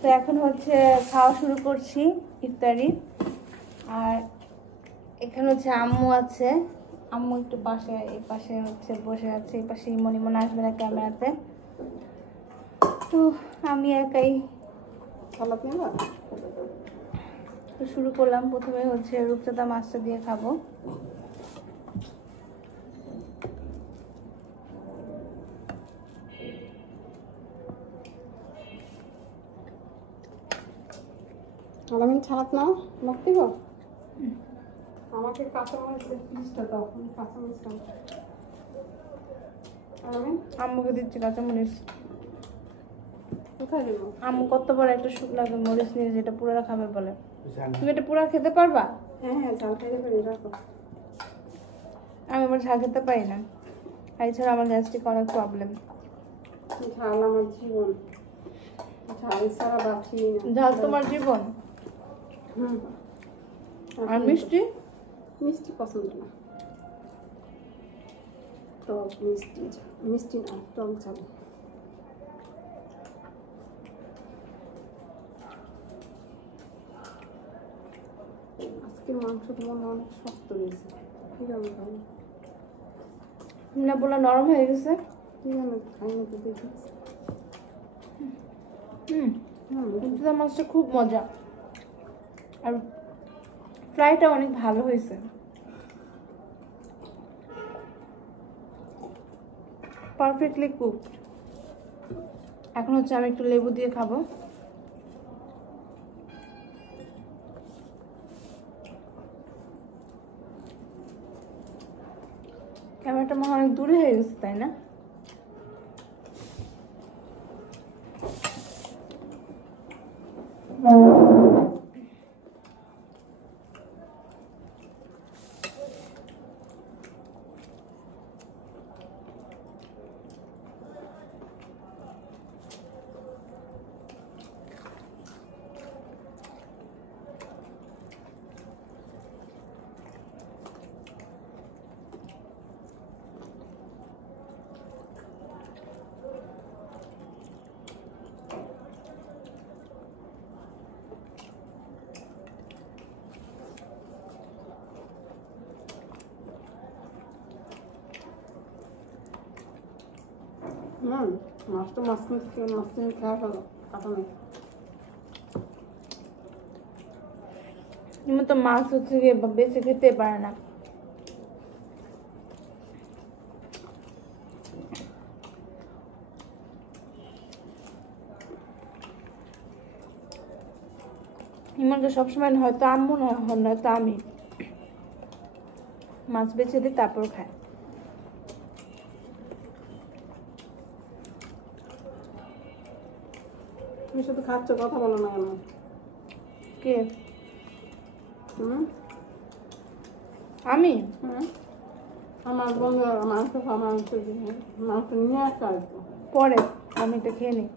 তো এখন হচ্ছে খাওয়া শুরু করছি ইফতারি। আর এখানে হচ্ছে আম্মু আছে, আম্মু একটু পাশে, এই পাশে হচ্ছে বসে আছে, এই পাশে মনে মনে আসবে না ক্যামেরাতে। তো আমি একাই তো শুরু করলাম। প্রথমে হচ্ছে রূপচাঁদা মাছটা দিয়ে খাবো। আলামিন ছাড়াত নাও, নখ দিব। আমাকে কাঁচামরিচের পিসটা দাও, আমি কাঁচামরিচ খাবো। আলামিন আম্মুকে দিচ্ছি কাঁচামরিচ। কোথায় দেবো? আম্মু কত বড় একটা শুকনো মরিচ নিয়ে যেটা পুরা খাবে বলে। তুমি এটা পুরা খেতে পারবা? হ্যাঁ হ্যাঁ, ঝাল খাইতে পারি, রাখো। আমি আবার ঝাল খেতে পারি না, এছাড়া আমার গ্যাস্ট্রিক অনেক প্রবলেম। ঝাল আমার জীবন, ঝাল ছাড়া বাঁচি না। ঝাল তোমার জীবন? হুম। আর মিষ্টি? মিষ্টি পছন্দ না, টক মিষ্টি, মিষ্টি না টক ঝাল। আজকের মাংসটা মনে হয় অনেক শক্ত হয়েছে, কি জানো খাই না বলে নরম হয়ে গেছে। কি জানো খাই না তো দেখি। রূপচাঁদা মাছটা খুব মজা, আর ফ্রাইটা অনেক ভালো হয়েছে। Perfectly cooked. এখন হচ্ছে আমি একটু লেবু দিয়ে খাবো। ক্যামেরাটা মনে হয় অনেক দূরে হয়ে গেছে, তাই না? মাছটা মাছ নিয়ে খাওয়া ভালো, কাটা নেই। তো মাছ হচ্ছে গিয়ে বেশি খেতে পারে না। ইমনকে সবসময় হয়তো আম্মু নয়তো আমি মাছ বেছে দিই, তারপর খাই। তুমি শুধু খাচ্ছ, কথা বলো না কেন? কে? আমি? আমার বন্ধু মাংস খাওয়া, মাংস নিয়ে আসা। পরে আমি এটা খেয়ে নিই।